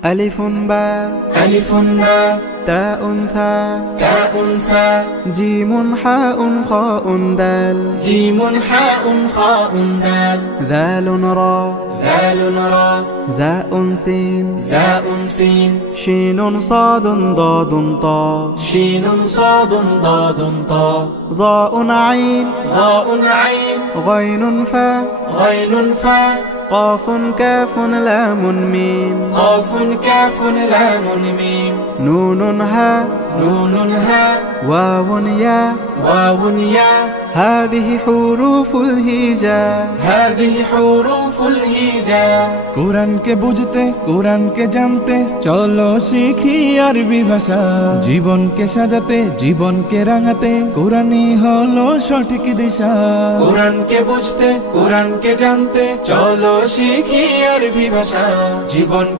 ألف باء ألف باء تاء ثاء تاء ثاء جيم حاء خاء دال جيم حاء خاء دال ذال راء ذال راء زاء سين زاء سين شين صاد ضاد طاء شين صاد ضاد طاء ضاء عين ضاء عين غين فاء غين فاء قاف كاف لام ميم قاف كاف لام ميم نون هاء نون هاء واو ياء واو ياء هذه حروف الهجاء هذه حروف الهجاء কোরআনকে বুঝতে কোরআনকে জানতে চলো শিখি আরবি ভাষা জীবনকে সাজাতে জীবনকে রাঙাতে কোরআনই হলো সঠিক দিশা কোরআনকে বুঝতে কোরআনকে জানতে চলো শিখি আরবি ভাষা জীবন